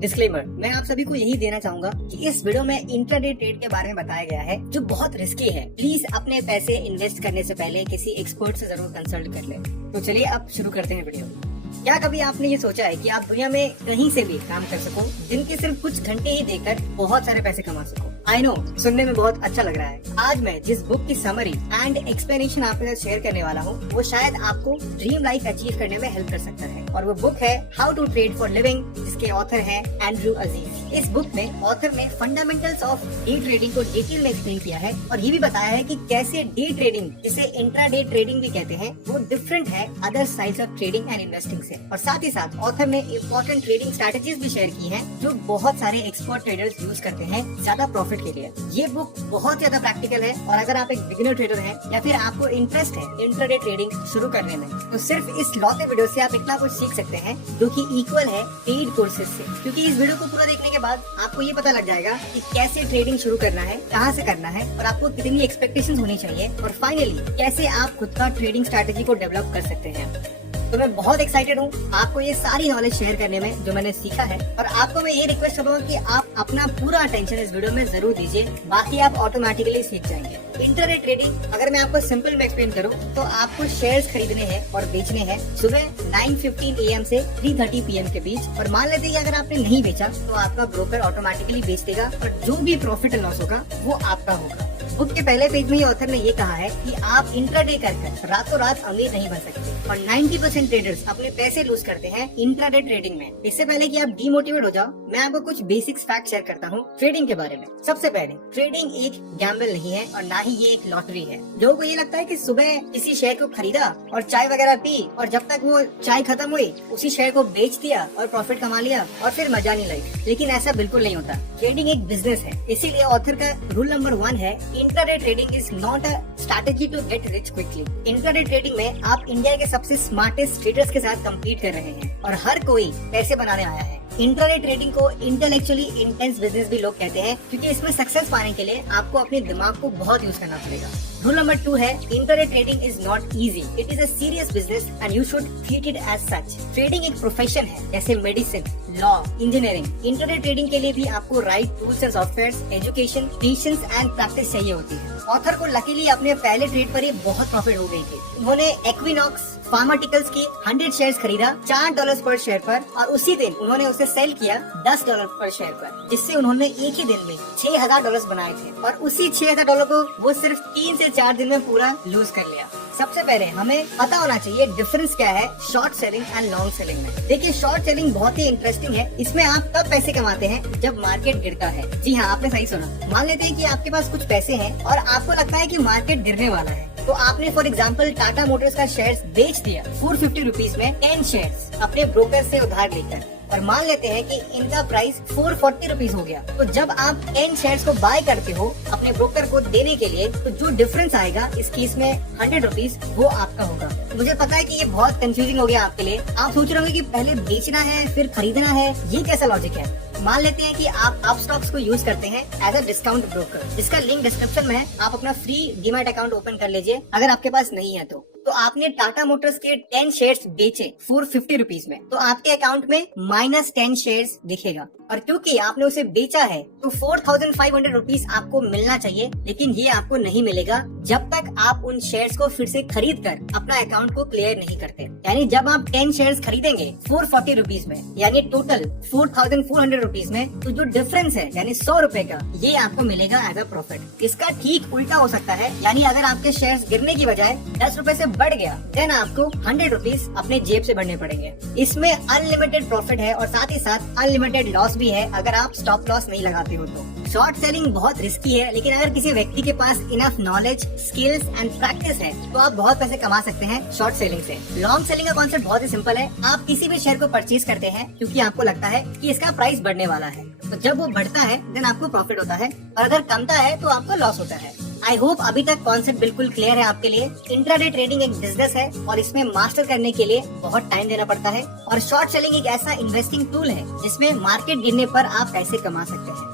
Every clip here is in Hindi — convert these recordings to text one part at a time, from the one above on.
डिस्क्लेमर, मैं आप सभी को यही देना चाहूंगा कि इस वीडियो में इंट्राडे ट्रेड के बारे में बताया गया है जो बहुत रिस्की है। प्लीज अपने पैसे इन्वेस्ट करने से पहले किसी एक्सपर्ट से जरूर कंसल्ट कर ले। तो चलिए अब शुरू करते हैं वीडियो। क्या कभी आपने ये सोचा है कि आप दुनिया में कहीं से भी काम कर सको, दिन के सिर्फ कुछ घंटे ही देकर बहुत सारे पैसे कमा सको? आई नो, सुनने में बहुत अच्छा लग रहा है। आज मैं जिस बुक की समरी एंड एक्सप्लेनेशन आपके साथ शेयर करने वाला हूँ वो शायद आपको ड्रीम लाइफ अचीव करने में हेल्प कर सकता है, और वो बुक है how to trade for living, जिसके ऑथर हैं एंड्रयू अजीज। इस बुक में ऑथर ने फंडामेंटल्स ऑफ डे ट्रेडिंग को डिटेल में एक्सप्लेन किया है और ये भी बताया है कि कैसे डे ट्रेडिंग, जिसे इंट्राडे ट्रेडिंग भी कहते हैं, वो डिफरेंट है other sides of trading and investing से। और साथ ही साथ ऑथर ने इम्पोर्टेंट ट्रेडिंग स्ट्रैटेजीज भी शेयर की हैं जो बहुत सारे एक्सपर्ट ट्रेडर्स यूज करते हैं ज्यादा प्रॉफिट के लिए। ये बुक बहुत ज्यादा प्रैक्टिकल है और अगर आप एक बिगिनर ट्रेडर हैं या फिर आपको इंटरेस्ट है इंट्राडे ट्रेडिंग शुरू करने में, तो सिर्फ इस लौते वीडियो से आप इतना कुछ सीख सकते हैं जो कि इक्वल है पेड कोर्सेज से। क्योंकि इस वीडियो को पूरा देखने के बाद आपको ये पता लग जाएगा कि कैसे ट्रेडिंग शुरू करना है, कहाँ से करना है और आपको कितनी एक्सपेक्टेशंस होनी चाहिए, और फाइनली कैसे आप खुद का ट्रेडिंग स्ट्रैटेजी को डेवलप कर सकते हैं। तो मैं बहुत एक्साइटेड हूँ आपको ये सारी नॉलेज शेयर करने में जो मैंने सीखा है, और आपको मैं ये रिक्वेस्ट करूँगा कि आप अपना पूरा अटेंशन इस वीडियो में जरूर दीजिए, बाकी आप ऑटोमेटिकली सीख जाएंगे। इंट्राडे ट्रेडिंग अगर मैं आपको सिंपल में एक्सप्लेन करूँ तो आपको शेयर्स खरीदने हैं और बेचने हैं सुबह 9:15 AM से 3:30 PM के बीच, और मान लेते हैं कि अगर आपने नहीं बेचा तो आपका ब्रोकर ऑटोमेटिकली बेच देगा और जो भी प्रॉफिट लॉस होगा वो आपका होगा। बुक के पहले पेज में ही ऑथर ने ये कहा है कि आप इंट्राडे कर रातों रात अमीर नहीं बन सकते, और 90% ट्रेडर्स अपने पैसे लूज करते हैं इंट्राडे ट्रेडिंग में। इससे पहले कि आप डीमोटिवेट हो जाओ, मैं आपको कुछ बेसिक्स फैक्ट शेयर करता हूँ ट्रेडिंग के बारे में। सबसे पहले, ट्रेडिंग एक गैम्बल नहीं है और ना ही ये एक लॉटरी है। लोगों को ये लगता है कि सुबह किसी शेयर को खरीदा और चाय वगैरह पी, और जब तक वो चाय खत्म हुई उसी शेयर को बेच दिया और प्रॉफिट कमा लिया और फिर मजा नहीं लगी। लेकिन ऐसा बिल्कुल नहीं होता। ट्रेडिंग एक बिजनेस है, इसीलिए ऑथर का रूल नंबर 1 है intraday trading is not a strategy to get rich quickly. Intraday trading में आप इंडिया के सबसे स्मार्टेस्ट ट्रेडर्स के साथ कम्पीट कर रहे हैं और हर कोई पैसे बनाने आया है। इंट्राडे ट्रेडिंग को इंटेलेक्चुअली इंटेंस बिजनेस भी लोग कहते हैं, क्योंकि इसमें सक्सेस पाने के लिए आपको अपने दिमाग को बहुत यूज करना पड़ेगा। रूल नंबर 2 है intraday trading is not easy, it is a serious business and you should treat it as such. Trading एक प्रोफेशन है, जैसे medicine, law, engineering. Intraday trading के लिए भी आपको right tools and software, education, patience and practice चाहिए होती है। ऑथर को लकीली अपने पहले ट्रेड पर ही बहुत प्रॉफिट हो गई थी। उन्होंने एक्विनॉक्स फार्माटिकल्स की 100 शेयर्स खरीदा $4 पर शेयर पर, और उसी दिन उन्होंने उसे सेल किया $10 पर शेयर पर, जिससे उन्होंने एक ही दिन में $6,000 बनाए थे, और उसी $6,000 को वो सिर्फ 3 से 4 दिन में पूरा लूज कर लिया। सबसे पहले हमें पता होना चाहिए डिफरेंस क्या है short selling and long selling में। देखिए, शॉर्ट सेलिंग बहुत ही इंटरेस्टिंग है। इसमें आप तब पैसे कमाते हैं जब मार्केट गिरता है। जी हाँ, आपने सही सुना। मान लेते हैं कि आपके पास कुछ पैसे हैं और आपको लगता है कि मार्केट गिरने वाला है, तो आपने फॉर एग्जाम्पल टाटा मोटर्स का शेयर्स बेच दिया 450 रुपीज में 10 शेयर्स अपने ब्रोकर से उधार लेकर, और मान लेते हैं कि इनका प्राइस 440 रुपीज हो गया। तो जब आप 10 शेयर्स को बाय करते हो अपने ब्रोकर को देने के लिए, तो जो डिफरेंस आएगा इस केस में 100 रुपीज, वो आपका होगा। मुझे पता है कि ये बहुत कंफ्यूजिंग हो गया आपके लिए। आप सोच रहे होंगे कि पहले बेचना है फिर खरीदना है, ये कैसा लॉजिक है। मान लेते हैं कि आप अपस्टॉक्स को यूज करते हैं एज अ डिस्काउंट ब्रोकर, जिसका लिंक डिस्क्रिप्शन में है। आप अपना फ्री डीमैट अकाउंट ओपन कर लीजिए अगर आपके पास नहीं है तो। आपने टाटा मोटर्स के 10 शेयर्स बेचे 450 रुपीज में, तो आपके अकाउंट में -10 शेयर्स दिखेगा, और क्योंकि आपने उसे बेचा है तो 4500 रुपीज आपको मिलना चाहिए। लेकिन ये आपको नहीं मिलेगा जब तक आप उन शेयर्स को फिर से खरीद कर अपना अकाउंट को क्लियर नहीं करते। यानी जब आप 10 शेयर्स खरीदेंगे 440 रुपीज में, यानी टोटल 4400 रुपीज में, तो जो डिफरेंस है यानी 100 रुपए का, ये आपको मिलेगा एज अ प्रॉफिट। इसका ठीक उल्टा हो सकता है, यानी अगर आपके शेयर्स गिरने की बजाय 10 रुपए से बढ़ गया, देन आपको 100 रुपीज अपने जेब से भरने पड़ेंगे। इसमें अनलिमिटेड प्रॉफिट है और साथ ही साथ अनलिमिटेड लॉस भी है अगर आप स्टॉप लॉस नहीं लगाते हो तो। शॉर्ट सेलिंग बहुत रिस्की है, लेकिन अगर किसी व्यक्ति के पास enough knowledge, skills and practice है तो आप बहुत पैसे कमा सकते हैं शॉर्ट सेलिंग से। लॉन्ग सेलिंग का कॉन्सेप्ट बहुत ही सिंपल है। आप किसी भी शेयर को परचेज करते हैं क्योंकि आपको लगता है कि इसका प्राइस बढ़ने वाला है, तो जब वो बढ़ता है देन आपको प्रॉफिट होता है, और अगर कमता है तो आपको लॉस होता है। आई होप अभी तक कॉन्सेप्ट बिल्कुल क्लियर है आपके लिए। इंट्राडे ट्रेडिंग एक बिजनेस है और इसमें मास्टर करने के लिए बहुत टाइम देना पड़ता है, और शॉर्ट सेलिंग एक ऐसा इन्वेस्टिंग टूल है जिसमें मार्केट गिरने पर आप पैसे कमा सकते हैं।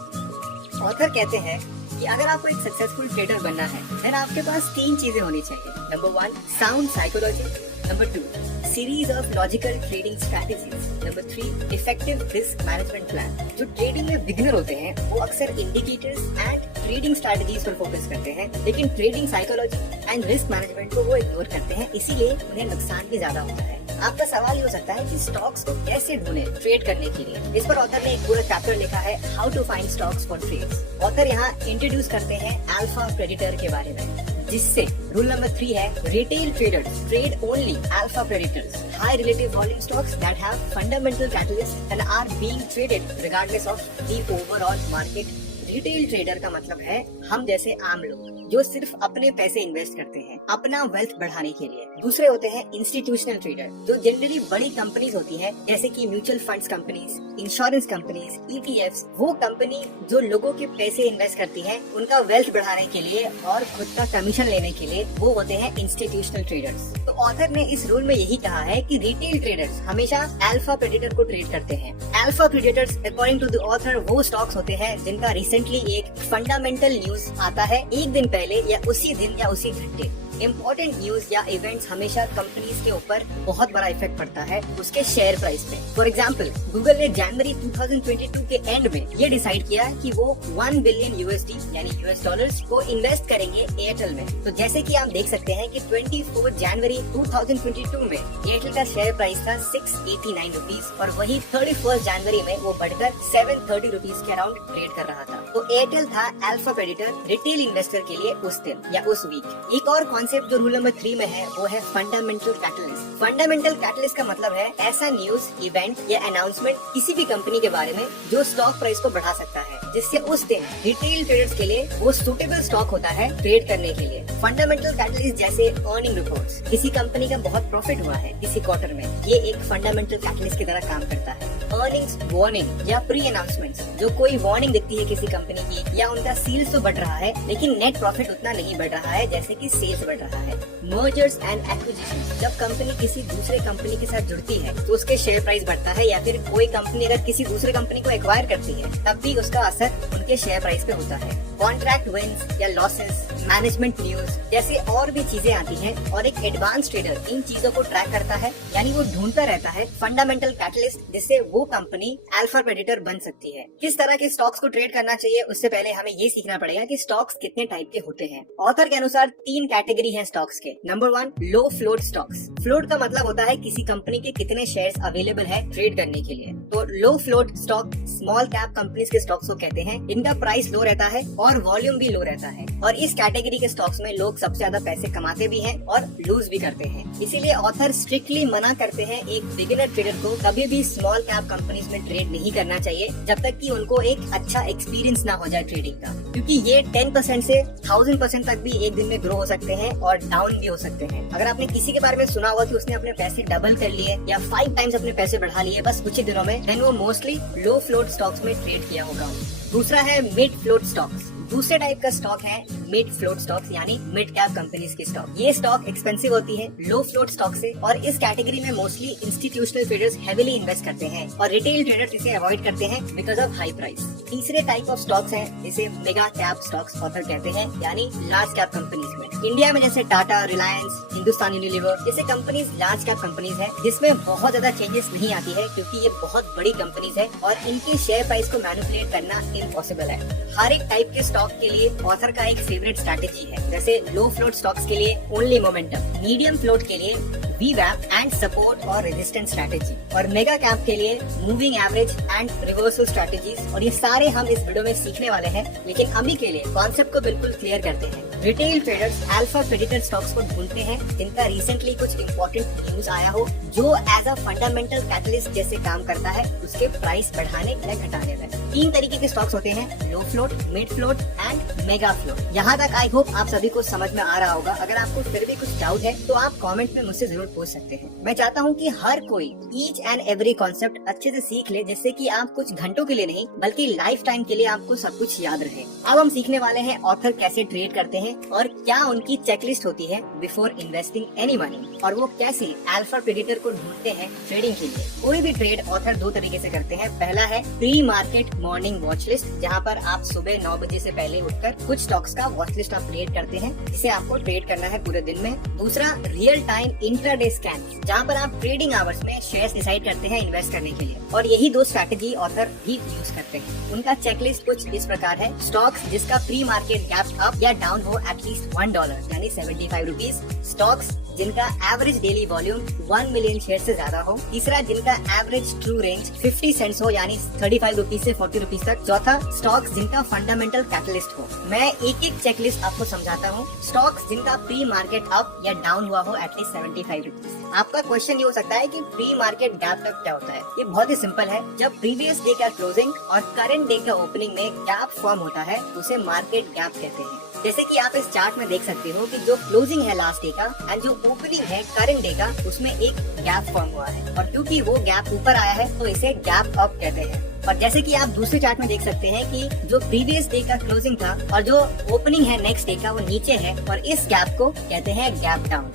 ऑथर कहते हैं कि अगर आपको एक सक्सेसफुल ट्रेडर बनना है, फिर आपके पास 3 चीजें होनी चाहिए। Number 1, sound psychology. Number 2, series of logical trading strategies. Number 3, effective risk management plan. जो ट्रेडिंग में बिगिनर होते हैं वो अक्सर इंडिकेटर्स एंड ट्रेडिंग स्ट्रैटेजीज पर फोकस करते हैं, लेकिन trading psychology and risk management को वो इग्नोर करते हैं, इसीलिए उन्हें नुकसान भी ज्यादा होता है। आपका सवाल ये हो सकता है कि स्टॉक्स को कैसे ढूंढें ट्रेड करने के लिए। इस पर ऑथर ने एक पूरा चैप्टर लिखा है, how to find stocks for trades. Author यहाँ इंट्रोड्यूस करते हैं अल्फा प्रेडिटर के बारे में, जिससे रूल नंबर 3 है, retail traders trade only alpha predators, high relative volume stocks that have fundamental catalyst and are being traded regardless of the overall market. Retail trader का मतलब है हम जैसे आम लोग जो सिर्फ अपने पैसे इन्वेस्ट करते हैं अपना वेल्थ बढ़ाने के लिए। दूसरे होते हैं इंस्टीट्यूशनल ट्रेडर, जो जनरली बड़ी कंपनीज होती हैं, जैसे कि mutual funds companies, insurance companies, ETFs. वो कंपनी जो लोगों के पैसे इन्वेस्ट करती है उनका वेल्थ बढ़ाने के लिए और खुद का कमीशन लेने के लिए, वो होते हैं इंस्टीट्यूशनल ट्रेडर्स। तो ऑथर ने इस रूल में यही कहा है कि रिटेल ट्रेडर्स हमेशा अल्फा प्रेडिटर को ट्रेड करते हैं। Alpha predators according to the author वो स्टॉक्स होते हैं जिनका रिसेंटली एक फंडामेंटल न्यूज आता है एक दिन पहले या उसी दिन या उसी घंटे। इम्पोर्टेंट न्यूज या इवेंट्स हमेशा कंपनीज के ऊपर बहुत बड़ा इफेक्ट पड़ता है उसके शेयर प्राइस पे। फॉर एग्जांपल, गूगल ने जनवरी 2022 के एंड में ये डिसाइड किया कि वो 1 बिलियन यूएसडी यानी यूएस डॉलर्स को इन्वेस्ट करेंगे एयरटेल में। तो जैसे कि आप देख सकते हैं कि 24 जनवरी 2022 में एयरटेल का शेयर प्राइस था 689 रुपीज और वही 31 जनवरी में वो बढ़कर 730 रुपीज के अराउंड ट्रेड कर रहा था। तो एयरटेल था अल्फा प्रेडिटर रिटेल इन्वेस्टर के लिए उस दिन या उस वीक। एक और कॉन्सेप्ट जो रूल नंबर 3 में है वो है फंडामेंटल कैटलिस्ट। फंडामेंटल कैटलिस्ट का मतलब है ऐसा न्यूज, इवेंट या अनाउंसमेंट किसी भी कंपनी के बारे में जो स्टॉक प्राइस को बढ़ा सकता है, जिससे उस दिन रिटेल ट्रेडर्स के लिए वो सुटेबल स्टॉक होता है ट्रेड करने के लिए। फंडामेंटल कैटलिस्ट जैसे अर्निंग रिपोर्ट्स, किसी कंपनी का बहुत प्रॉफिट हुआ है किसी क्वार्टर में, ये एक फंडामेंटल कैटलिस्ट की तरह काम करता है। अर्निंग्स वार्निंग या प्री अनाउंसमेंट्स, जो कोई वार्निंग दिखती है किसी कंपनी की या उनका सेल्स तो बढ़ रहा है लेकिन नेट प्रॉफिट उतना नहीं बढ़ रहा है जैसे कि सेल्स बढ़ रहा है। मर्जर्स एंड एक्विजिशन, जब कंपनी किसी दूसरे कंपनी के साथ जुड़ती है तो उसके शेयर प्राइस बढ़ता है, या फिर कोई कंपनी अगर किसी दूसरे कंपनी को एक्वायर करती है तब भी उसका असर उनके शेयर प्राइस पे होता है। कॉन्ट्रैक्ट विन्स या लॉसेस, मैनेजमेंट न्यूज जैसे और भी चीजें आती हैं और एक एडवांस ट्रेडर इन चीजों को ट्रैक करता है, यानी वो ढूंढता रहता है फंडामेंटल कैटलिस्ट जिससे वो कंपनी अल्फा प्रेडिटर बन सकती है। किस तरह के स्टॉक्स को ट्रेड करना चाहिए उससे पहले हमें ये सीखना पड़ेगा कि स्टॉक्स कितने टाइप के होते हैं। ऑथर के अनुसार 3 कैटेगरी है स्टॉक्स के। नंबर 1, लो फ्लोट स्टॉक्स। फ्लोट का मतलब होता है किसी कंपनी के कितने शेयर्स अवेलेबल है ट्रेड करने के लिए। तो low float stock small cap companies के स्टॉक्स को कहते हैं। इनका प्राइस लो रहता है और वॉल्यूम भी लो रहता है, और इस कैटेगरी के स्टॉक्स में लोग सबसे ज्यादा पैसे कमाते भी हैं और लूज भी करते हैं। इसीलिए ऑथर स्ट्रिक्टली मना करते हैं एक बिगिनर ट्रेडर को कभी भी स्मॉल कैप कंपनीज में ट्रेड नहीं करना चाहिए जब तक कि उनको एक अच्छा एक्सपीरियंस ना हो जाए ट्रेडिंग का, क्योंकि ये 10% से 1000% तक भी एक दिन में ग्रो हो सकते हैं और डाउन भी हो सकते हैं। अगर आपने किसी के बारे में सुना होगा कि उसने अपने पैसे डबल कर लिए या 5 टाइम्स अपने पैसे बढ़ा लिए बस कुछ ही दिनों में, देन वो मोस्टली लो फ्लोट स्टॉक्स में ट्रेड किया होगा। दूसरा है मिड फ्लोट स्टॉक्स। दूसरे टाइप का स्टॉक है मिड फ्लोट स्टॉक्स यानी मिड कैप कंपनीज की स्टॉक। ये स्टॉक एक्सपेंसिव होती है लो फ्लोट स्टॉक से, और इस कैटेगरी में mostly institutional traders heavily invest करते हैं और रिटेल ट्रेडर्स इसे अवॉइड करते हैं बिकॉज ऑफ हाई प्राइस। तीसरे टाइप ऑफ स्टॉक्स हैं जिसे मेगा कैप स्टॉक्स ऑथर कहते हैं, यानी लार्ज कैप कंपनीज में। इंडिया में जैसे टाटा, रिलायंस, हिंदुस्तान यूनिलीवर जैसे कंपनीज लार्ज कैप कंपनीज है, जिसमें बहुत ज्यादा चेंजेस नहीं आती है क्योंकि ये बहुत बड़ी कंपनीज है और इनके शेयर प्राइस को मैनिपुलेट करना इम्पॉसिबल है। हर एक टाइप के स्टॉक के लिए ऑथर का एक फेवरेट स्ट्रैटेजी है। जैसे लो फ्लोट स्टॉक्स के लिए ओनली मोमेंटम, मीडियम फ्लोट के लिए VWAP एंड सपोर्ट और रेजिस्टेंस स्ट्रैटेजी, और मेगा कैप के लिए moving average and reversal strategies. और ये सारे हम इस वीडियो में सीखने वाले हैं, लेकिन अभी के लिए कॉन्सेप्ट को बिल्कुल क्लियर करते हैं। Retail traders alpha predator stocks को ढूंढते हैं जिनका रिसेंटली कुछ इम्पोर्टेंट न्यूज आया हो जो एज अ फंडामेंटल कैटलिस्ट जैसे काम करता है उसके प्राइस बढ़ाने या घटाने में। 3 तरीके के स्टॉक्स होते हैं, low float, mid float and mega float. यहाँ तक आई होप आप सभी को समझ में आ रहा होगा। अगर आपको फिर भी कुछ डाउट है तो आप कमेंट में मुझसे जरूर पूछ सकते हैं। मैं चाहता हूँ कि हर कोई ईच एंड एवरी कॉन्सेप्ट अच्छे से सीख ले, जिससे कि आप कुछ घंटों के लिए नहीं बल्कि लाइफ टाइम के लिए आपको सब कुछ याद रहे। अब हम सीखने वाले हैं ऑथर कैसे ट्रेड करते हैं और क्या उनकी चेकलिस्ट होती है बिफोर इन्वेस्टिंग एनी मनी, और वो कैसे अल्फा प्रेडिटर को ढूंढते हैं ट्रेडिंग के लिए। कोई भी ट्रेड ऑथर 2 तरीके से करते हैं। पहला है pre market morning watch list, जहाँ पर आप सुबह 9 बजे से पहले उठकर कुछ स्टॉक्स का वॉच लिस्ट आप क्रिएट करते हैं जिसे आपको ट्रेड करना है पूरे दिन में। दूसरा real time intra intraday scan, जहाँ पर आप ट्रेडिंग आवर्स में शेयर्स डिसाइड करते हैं इन्वेस्ट करने के लिए। और यही दो स्ट्रैटेजी ऑथर भी यूज करते हैं। उनका चेकलिस्ट कुछ इस प्रकार है। स्टॉक्स जिसका प्री मार्केट गैप अप या डाउन हो एटलीस्ट $1 यानी 75 रुपीज। स्टॉक्स जिनका average daily volume 1 million share से ज्यादा हो। तीसरा, जिनका एवरेज ट्रू रेंज 50 सेंट्स हो यानी 35 रुपीज से 40 रुपीज तक। चौथा, स्टॉक्स जिनका फंडामेंटल कैटलिस्ट हो। मैं एक एक चेकलिस्ट आपको समझाता हूँ। स्टॉक्स जिनका प्री मार्केट अप या डाउन हुआ हो एटलीस्ट 75 रुपीज। आपका क्वेश्चन ये हो सकता है कि प्री मार्केट गैप तक क्या होता है। ये बहुत ही सिंपल है। जब प्रीवियस डे का क्लोजिंग और करंट डे का ओपनिंग में गैप फॉर्म होता है उसे मार्केट गैप कहते हैं। जैसे कि आप इस चार्ट में देख सकते हो कि जो क्लोजिंग है लास्ट डे का एंड जो ओपनिंग है करंट डे का, उसमें एक गैप फॉर्म हुआ है और क्योंकि वो गैप ऊपर आया है तो इसे गैप अप कहते हैं। और जैसे कि आप दूसरे चार्ट में देख सकते हैं कि जो प्रीवियस डे का क्लोजिंग था और जो ओपनिंग है नेक्स्ट डे का वो नीचे है और इस गैप को कहते हैं गैप डाउन।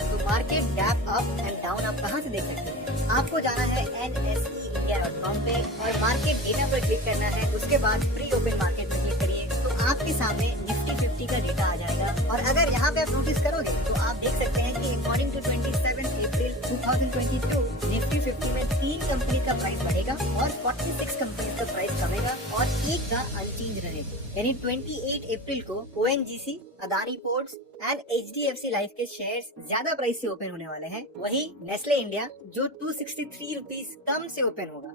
तो market gap up and down आप कहाँ से देख सकते हैं? आपको जाना है NSE.com पे और मार्केट डेटा पर क्लिक करना है। उसके बाद प्री ओपन मार्केट पर क्लिक करिए तो आपके सामने निफ्टी 50 का डेटा आ जाएगा। और अगर यहाँ पे आप नोटिस करोगे तो आप देख सकते हैं कि अकॉर्डिंग टू 27 अप्रैल 2022 निफ्टी 50 में 3 कंपनी का प्राइस बढ़ेगा और 46 कंपनी का प्राइस कमेगा और एक का अनचेंज रहेगा। यानी 28 अप्रैल को ONGC, Adani ports and HDFC life के शेयर्स ज्यादा प्राइस से ओपन होने वाले हैं। वही नेस्ले इंडिया जो 263 रुपीज कम से ओपन होगा।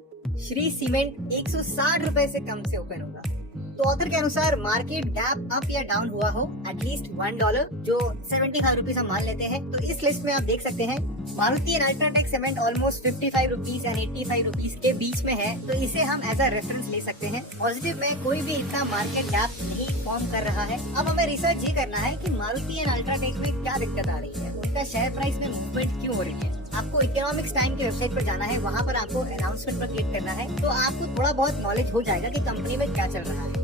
श्री सीमेंट 160 रुपए से कम से ओपन होगा। तो ऑथर के अनुसार मार्केट गैप अप या डाउन हुआ हो एटलीस्ट $1 जो 75 रुपीज हम मान लेते हैं। तो इस लिस्ट में आप देख सकते हैं Maruti and UltraTech cement almost 55 rupees and 85 rupees के बीच में है। तो इसे हम एज अ रेफरेंस ले सकते हैं। पॉजिटिव में कोई भी इतना मार्केट गैप नहीं फॉर्म कर रहा है। अब हमें रिसर्च ये करना है कि मारुति एंड अल्ट्राटेक में क्या दिक्कत आ रही है, उनका शेयर प्राइस में मूवमेंट क्यों हो रही है। आपको इकोनॉमिक्स टाइम के वेबसाइट पर जाना है, वहाँ पर आपको अनाउंसमेंट पर क्लिक करना है तो आपको थोड़ा बहुत नॉलेज हो जाएगा कि कंपनी में क्या चल रहा है।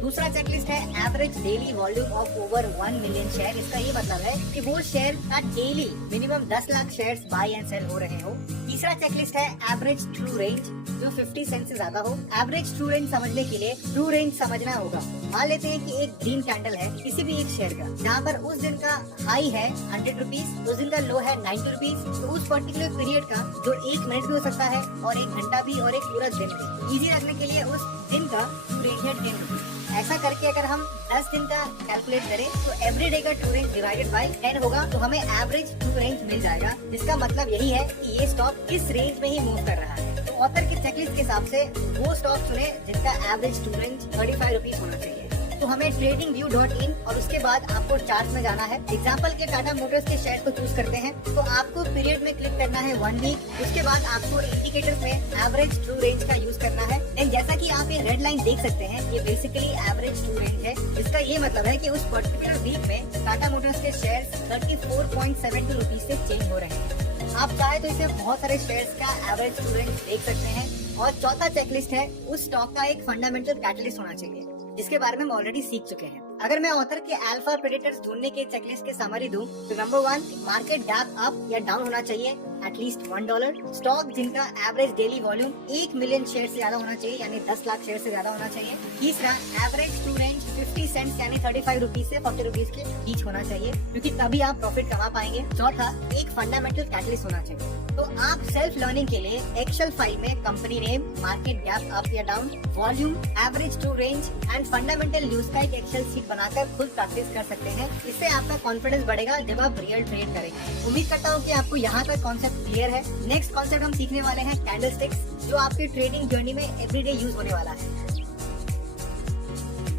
दूसरा चेकलिस्ट है average daily volume of over 1 million share. इसका ये मतलब है कि वो शेयर का daily minimum 10 lakh shares buy and sell हो रहे हो। तीसरा चेकलिस्ट है एवरेज ट्रू रेंज जो 50 सेंट से ज्यादा हो। एवरेज ट्रू रेंज समझने के लिए ट्रू रेंज समझना होगा। मान लेते हैं कि एक ग्रीन कैंडल है किसी भी एक शेयर का, जहाँ पर उस दिन का हाई है 100 रुपीज, उस दिन का लो है 90 रुपीज। तो उस पर्टिकुलर पीरियड का जो 1 मिनट भी हो सकता है और 1 घंटा भी और एक पूरा दिन भी, इजी रखने के लिए उस दिन का ट्रू रेंज है 10 रुपीज। ऐसा करके अगर हम 10 दिन का कैलकुलेट करें तो एवरी डे का ट्रू रेंज डिवाइडेड बाय 10 होगा तो हमें एवरेज ट्रू रेंज मिल जाएगा। जिसका मतलब यही है कि ये स्टॉक किस रेंज में ही मूव कर रहा है। तो ऑथर के चेकलिस्ट के हिसाब से वो स्टॉक चुने जिसका एवरेज ट्रू रेंज 35 रुपीज होना चाहिए। तो हमें tradingview.in और उसके बाद आपको चार्ट में जाना है। एग्जाम्पल के टाटा मोटर्स के शेयर को चूज करते हैं तो आपको पीरियड में क्लिक करना है 1 वीक। उसके बाद आपको इंडिकेटर्स में एवरेज ट्रू रेंज का यूज करना है। एंड जैसा कि आप ये रेड लाइन देख सकते हैं ये बेसिकली एवरेज ट्रू रेंज है। इसका ये मतलब है कि उस पर्टिकुलर वीक में टाटा मोटर्स के शेयर 34.72 रुपीज से चेंज हो रहे हैं। आप चाहे तो इसे बहुत सारे शेयर्स का एवरेज ट्रू रेंज देख सकते हैं। और चौथा चेकलिस्ट है उस स्टॉक का एक फंडामेंटल कैटलिस्ट होना चाहिए, जिसके बारे में हम ऑलरेडी सीख चुके हैं। अगर मैं ऑथर के अल्फा प्रेडिक्टर्स ढूंढने के चेकलिस्ट के समरी दूं तो नंबर 1 मार्केट गैप अप या डाउन होना चाहिए एटलीस्ट $1। स्टॉक जिनका average daily volume 1 million share से ज्यादा होना चाहिए यानी 10 लाख शेयर से ज्यादा होना चाहिए। तीसरा, एवरेज ट्रू रेंज 50 सेंट्स यानी 35 रुपीज से 40 रुपीज के बीच होना चाहिए क्योंकि तभी आप प्रॉफिट कमा पाएंगे। चौथा, एक फंडामेंटल कैटलिस्ट होना चाहिए। तो आप सेल्फ लर्निंग के लिए एक्सेल फाइल में company name, market gap up या down, volume, average true range and fundamental news का एक एक्सेल शीट बनाकर खुद प्रैक्टिस कर सकते हैं। इससे आपका कॉन्फिडेंस बढ़ेगा जब आप रियल ट्रेड करेंगे। उम्मीद करता हूँ कि आपको यहाँ तक कॉन्सेप्ट क्लियर है। नेक्स्ट कॉन्सेप्ट हम सीखने वाले हैं कैंडलस्टिक्स, जो आपकी ट्रेडिंग जर्नी में एवरीडे यूज होने वाला है।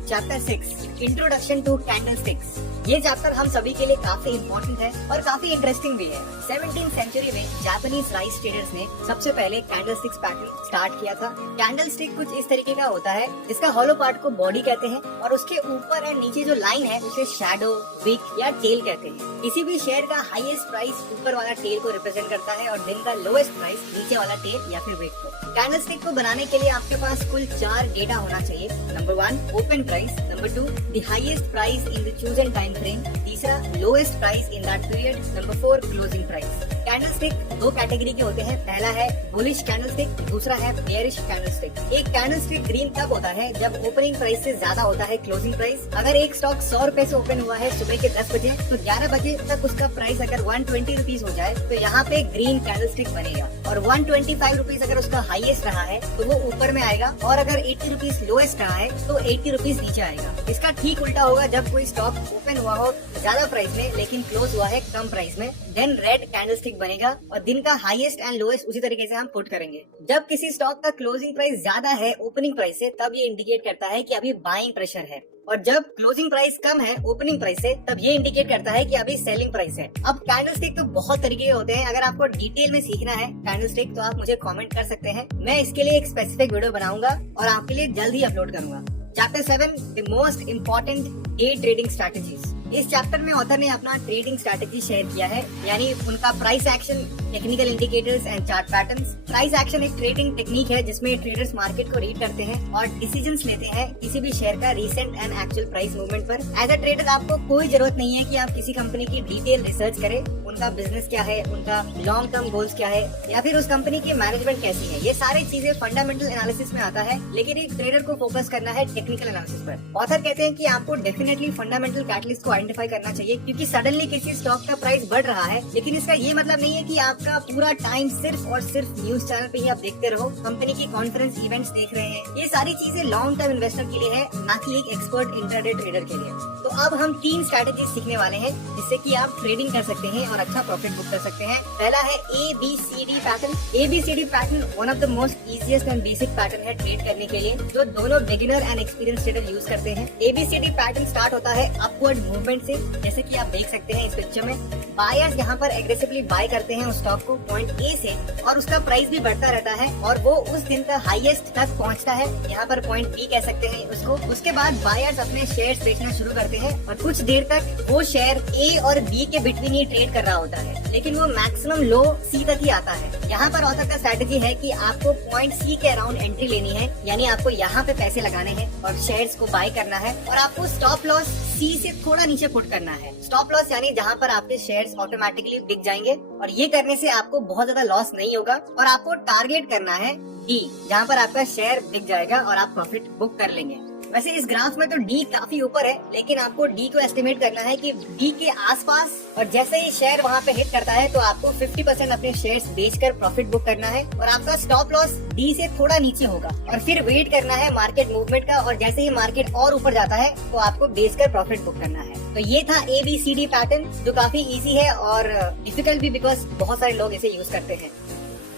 Chapter 6 introduction to candlesticks. ये चैप्टर हम सभी के लिए काफी इम्पोर्टेंट है और काफी इंटरेस्टिंग भी है। 17th सेंचुरी में जापानीज राइस ट्रेडर्स ने सबसे पहले कैंडलस्टिक्स पैटर्न स्टार्ट किया था। कैंडलस्टिक कुछ इस तरीके का होता है जिसका हॉलो पार्ट को बॉडी कहते हैं और उसके ऊपर एंड नीचे जो लाइन है उसे शैडो, विक या टेल कहते हैं। किसी भी शेयर का हाईएस्ट प्राइस ऊपर वाला टेल को रिप्रेजेंट करता है और दिन का लोएस्ट प्राइस नीचे वाला टेल या फिर विक को। कैंडलस्टिक को बनाने के लिए आपके पास कुल 4 डेटा होना चाहिए। Number 1 open price, number 2 the highest price in the chosen time frame, तीसरा lowest price in that period, number 4 closing price. Candlestick दो कैटेगरी के होते हैं, पहला है बुलिश कैंडलस्टिक, दूसरा है बेयरिश कैंडलस्टिक। एक कैंडलस्टिक ग्रीन तब होता है जब ओपनिंग प्राइस से ज्यादा होता है क्लोजिंग प्राइस। अगर एक स्टॉक 100 रुपए से ओपन हुआ है सुबह के 10 बजे तो 11 बजे तक उसका प्राइस अगर 120 रुपीज हो जाए तो यहाँ पे ग्रीन कैंडलस्टिक बनेगा, और 125 रुपीज अगर उसका हाईएस्ट रहा है तो वो ऊपर में आएगा, और अगर 80 रुपीज लोएस्ट रहा है तो 80 रुपीज नीचे आएगा। इसका ठीक उल्टा होगा जब कोई स्टॉक ओपन हुआ हो ज्यादा प्राइस में लेकिन क्लोज हुआ है कम प्राइस में, देन रेड कैंडलस्टिक बनेगा और दिन का हाईएस्ट एंड लोएस्ट उसी तरीके से हम पुट करेंगे। जब किसी स्टॉक का क्लोजिंग प्राइस ज्यादा है ओपनिंग प्राइस से तब ये इंडिकेट करता है कि अभी बाइंग प्रेशर है, और जब क्लोजिंग प्राइस कम है ओपनिंग प्राइस से तब ये इंडिकेट करता है कि अभी सेलिंग प्राइस है। अब कैंडलस्टिक तो बहुत तरीके के होते हैं, अगर आपको डिटेल में सीखना है कैंडलस्टिक तो आप मुझे कमेंट कर सकते हैं, मैं इसके लिए एक स्पेसिफिक वीडियो बनाऊंगा और आपके लिए जल्द ही अपलोड करूंगा। Chapter 7 the most important day trading strategies. इस चैप्टर में ऑथर ने अपना ट्रेडिंग स्ट्रैटेजी शेयर किया है, यानी उनका price action, technical indicators and chart patterns. Price action एक ट्रेडिंग टेक्निक है जिसमें ट्रेडर्स मार्केट को रीड करते हैं और डिसीजंस लेते हैं किसी भी शेयर का recent and actual price movement पर। एज अ ट्रेडर आपको कोई जरूरत नहीं है कि आप किसी कंपनी की डिटेल रिसर्च करें, उनका बिजनेस क्या है, उनका लॉन्ग टर्म गोल्स क्या है, या फिर उस कंपनी की मैनेजमेंट कैसी है। ये सारी चीजें फंडामेंटल एनालिसिस में आता है, लेकिन एक ट्रेडर को फोकस करना है टेक्निकल एनालिसिस पर। ऑथर कहते हैं कि आपको डेफिनेटली फंडामेंटल कैटलिस्ट को आइडेंटिफाई करना चाहिए, क्योंकि सडनली किसी स्टॉक का प्राइस बढ़ रहा है, लेकिन इसका ये मतलब नहीं है कि आपका पूरा टाइम सिर्फ और सिर्फ न्यूज चैनल पे ही आप देखते रहो, कंपनी की कॉन्फ्रेंस इवेंट्स देख रहे हैं। ये सारी चीजें लॉन्ग टर्म इन्वेस्टर के लिए है, ना कि एक एक्सपर्ट इंट्राडे ट्रेडर के लिए। तो अब हम 3 स्ट्रैटेजी सीखने वाले हैं जिससे कि आप ट्रेडिंग कर सकते हैं और अच्छा प्रॉफिट बुक कर सकते हैं। पहला है ABCD pattern. ABCD pattern one of the most easiest and basic pattern है ट्रेड करने के लिए, जो दोनों beginner and experience trader use करते हैं। ABCD पैटर्न स्टार्ट होता है अपवर्ड मूवमेंट से, जैसे कि आप देख सकते हैं इस पिक्चर में। बायर्स यहाँ पर एग्रेसिवली बाय करते हैं उस स्टॉक को पॉइंट A से, और उसका प्राइस भी बढ़ता रहता है और वो उस दिन का हाईएस्ट तक पहुँचता है, यहाँ पर पॉइंट B कह सकते हैं उसको। उसके बाद बायर्स अपने शेयर्स बेचना शुरू करते हैं और कुछ देर तक वो शेयर A और B के बिटवीन ही ट्रेड कर रहा होता है, लेकिन वो मैक्सिमम लो C तक ही आता है। यहाँ पर ऑथर का स्ट्रैटेजी है कि आपको पॉइंट C के अराउंड एंट्री लेनी है, यानी आपको यहाँ पे पैसे लगाने हैं और शेयर्स को बाय करना है, और आपको स्टॉप लॉस C से थोड़ा नीचे पुट करना है। स्टॉप लॉस यानी जहाँ पर आपके शेयर्स ऑटोमेटिकली बिक जाएंगे, और ये करने से आपको बहुत ज्यादा लॉस नहीं होगा, और आपको टारगेट करना है D, जहाँ पर आपका शेयर बिक जाएगा और आप प्रॉफिट बुक कर लेंगे। वैसे इस ग्राफ में तो D काफी ऊपर है, लेकिन आपको D को एस्टिमेट करना है कि D के आसपास, और जैसे ही शेयर वहाँ पे हिट करता है तो आपको 50% अपने शेयर्स बेचकर प्रॉफिट बुक करना है, और आपका स्टॉप लॉस D से थोड़ा नीचे होगा, और फिर वेट करना है मार्केट मूवमेंट का, और जैसे ही मार्केट और ऊपर जाता है तो आपको बेचकर प्रॉफिट बुक करना है। तो ये था ABCD पैटर्न, जो काफी इजी है और डिफिकल्ट भी, बिकॉज बहुत सारे लोग इसे यूज करते हैं।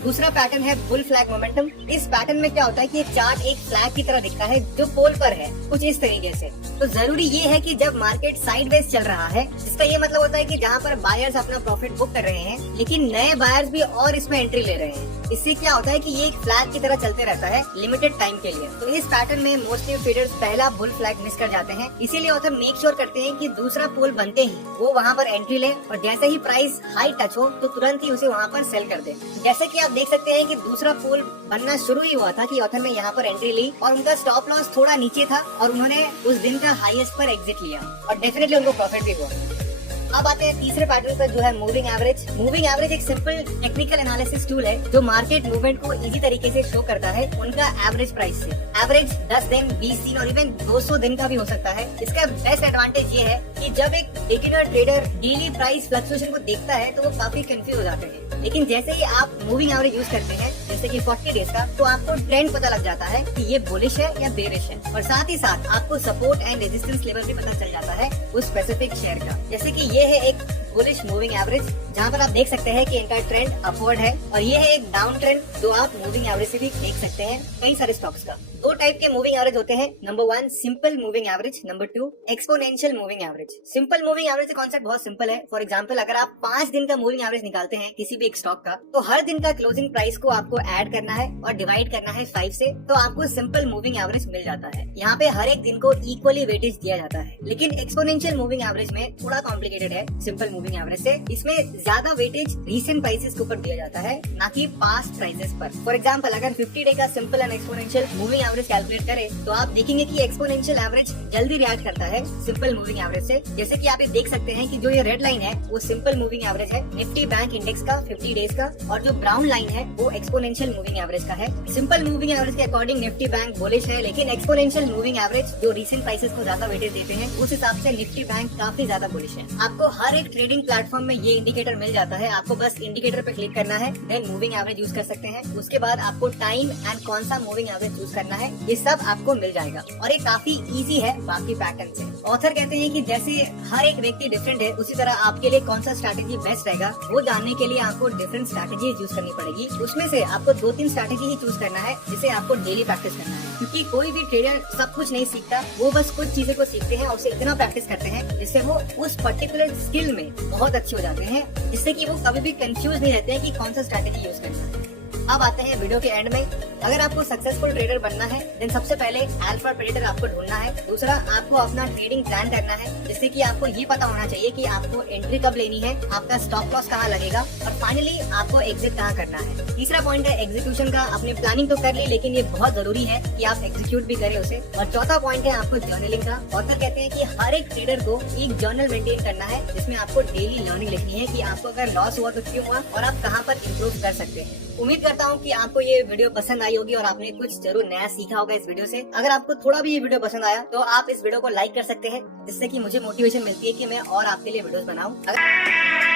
दूसरा पैटर्न है बुल फ्लैग मोमेंटम। इस पैटर्न में क्या होता है कि ये चार्ट एक फ्लैग की तरह दिखता है जो पोल पर है, कुछ इस तरीके से। तो जरूरी ये है कि जब मार्केट साइडवेज चल रहा है, जिसका ये मतलब होता है कि जहाँ पर बायर्स अपना प्रॉफिट बुक कर रहे हैं लेकिन नए बायर्स भी और इसमें एंट्री ले रहे हैं, इससे क्या होता है कि ये एक फ्लैग की तरह चलते रहता है लिमिटेड टाइम के लिए। तो इस पैटर्न में मोस्टली ट्रेडर्स पहला बुल फ्लैग मिस कर जाते हैं, इसीलिए ऑथर मेक श्योर करते हैं कि दूसरा पोल बनते ही वो वहाँ पर एंट्री ले, और जैसे ही प्राइस हाई टच हो तो तुरंत ही उसे वहाँ पर सेल कर दे। जैसे कि आप देख सकते हैं कि दूसरा पोल बनना शुरू ही हुआ था कि ऑथर ने यहाँ पर एंट्री ली, और उनका स्टॉप लॉस थोड़ा नीचे था और उन्होंने उस दिन का हाईएस्ट पर एग्जिट लिया, और डेफिनेटली उनको प्रॉफिट भी हुआ। अब आते हैं तीसरे पैटर्न पर, जो है मूविंग एवरेज। मूविंग एवरेज एक सिंपल टेक्निकल एनालिसिस टूल है जो मार्केट मूवमेंट को इजी तरीके से शो करता है उनका एवरेज प्राइस से। एवरेज 10 दिन, 20 दिन और इवन 200 दिन का भी हो सकता है। इसका बेस्ट एडवांटेज ये है कि जब एक beginner trader daily price fluctuation को देखता है तो वो काफी कंफ्यूज हो जाते हैं, लेकिन जैसे ही आप मूविंग एवरेज यूज करते हैं, जैसे कि 40 डेज का, तो आपको ट्रेंड पता लग जाता है कि ये बुलिश है या बेरिश है, और साथ ही साथ आपको सपोर्ट एंड रेजिस्टेंस लेवल भी पता चल जाता है उस स्पेसिफिक शेयर का। जैसे कि ये है एक बुलिश मूविंग एवरेज, जहाँ पर आप देख सकते हैं कि इनका ट्रेंड अपवर्ड है, और ये है एक डाउन ट्रेंड जो आप मूविंग एवरेज से भी देख सकते हैं कई सारे स्टॉक्स का। 2 टाइप के मूविंग एवरेज होते हैं, number 1 simple moving average, number 2 exponential moving average. Simple moving average का कॉन्सेप्ट बहुत सिंपल है। फॉर एग्जांपल, अगर आप 5 दिन का मूविंग एवरेज निकालते हैं किसी भी एक स्टॉक का, तो हर दिन का क्लोजिंग प्राइस को आपको ऐड करना है और डिवाइड करना है 5 से, तो आपको सिंपल मूविंग एवरेज मिल जाता है। यहाँ पे हर एक दिन को इक्वली वेटेज दिया जाता है। लेकिन एक्सपोनेंशियल मूविंग एवरेज में थोड़ा कॉम्प्लिकेटेड है सिंपल मूविंग एवरेज से। इसमें ज्यादा वेटेज रीसेंट प्राइसेस के ऊपर दिया जाता है, ना कि पास्ट प्राइसेस पर। फॉर एग्जाम्पल, अगर 50 डे का simple and exponential moving average calculate करें तो आप देखेंगे कि एक्सपोनेंशियल एवरेज जल्दी रिएक्ट करता है सिंपल मूविंग एवरेज से। जैसे कि आप ये देख सकते हैं कि जो ये रेड लाइन है वो सिंपल मूविंग एवरेज है निफ्टी बैंक इंडेक्स का 50 डेज का, और जो ब्राउन लाइन है वो एक्सपोनेंशियल मूविंग एवरेज का है। सिंपल मूविंग एवरेज के अकॉर्डिंग निफ्टी बैंक बुलिश है, लेकिन एक्सपोनेंशियल मूविंग एवरेज जो रीसेंट प्राइसेस को ज्यादा वेटेज देते हैं उस हिसाब से निफ्टी बैंक काफी ज्यादा बुलिश है। आपको हर एक ट्रेडिंग प्लेटफॉर्म में ये इंडिकेटर मिल जाता है, आपको बस इंडिकेटर पे क्लिक करना है, देन मूविंग एवरेज यूज कर सकते हैं। उसके बाद आपको टाइम एंड कौन सा मूविंग एवरेज यूज करना है ये सब आपको मिल जाएगा, और ये काफी इजी है बाकी पैटर्न से। ऑथर कहते हैं कि जैसे हर एक व्यक्ति डिफरेंट है, उसी तरह आपके लिए कौन सा स्ट्रैटेजी बेस्ट रहेगा वो जानने के लिए आपको डिफरेंट स्ट्रैटेजी यूज करनी पड़ेगी। उसमें से आपको 2-3 स्ट्रैटेजी ही चूज करना है जिसे आपको डेली प्रैक्टिस करना है, क्योंकि कोई भी ट्रेडर सब कुछ नहीं सीखता, वो बस कुछ चीजें को सीखते हैं और उसे इतना प्रैक्टिस करते हैं जिससे वो उस पर्टिकुलर स्किल में बहुत अच्छे हो जाते हैं, जिससे कि वो कभी भी कंफ्यूज नहीं रहते हैं कि कौन सा स्ट्रैटेजी यूज करना है। अब आते हैं वीडियो के एंड में। अगर आपको सक्सेसफुल ट्रेडर बनना है देन सबसे पहले अल्फा प्रेडेटर आपको ढूंढना है। दूसरा, आपको अपना ट्रेडिंग प्लान करना है, जिससे कि आपको ये पता होना चाहिए कि आपको एंट्री कब लेनी है, आपका स्टॉप लॉस कहाँ लगेगा, और फाइनली आपको एग्जिट कहाँ करना है। तीसरा पॉइंट है एग्जीक्यूशन का। आपने प्लानिंग तो कर ली, लेकिन ये बहुत जरूरी है कि आप एग्जीक्यूट भी करें उसे। और चौथा पॉइंट है आपको जर्नलिंग का। ऑथर कहते हैं कि हर एक ट्रेडर को एक जर्नल मेंटेन करना है, जिसमें आपको डेली लर्निंग लिखनी है कि आपको अगर लॉस हुआ तो क्यों हुआ और आप कहाँ पर इम्प्रूव कर सकते हैं। उम्मीद करता हूँ कि आपको ये वीडियो पसंद आई होगी और आपने कुछ जरूर नया सीखा होगा इस वीडियो से। अगर आपको थोड़ा भी ये वीडियो पसंद आया तो आप इस वीडियो को लाइक कर सकते हैं, जिससे कि मुझे मोटिवेशन मिलती है कि मैं और आपके लिए वीडियोस बनाऊं।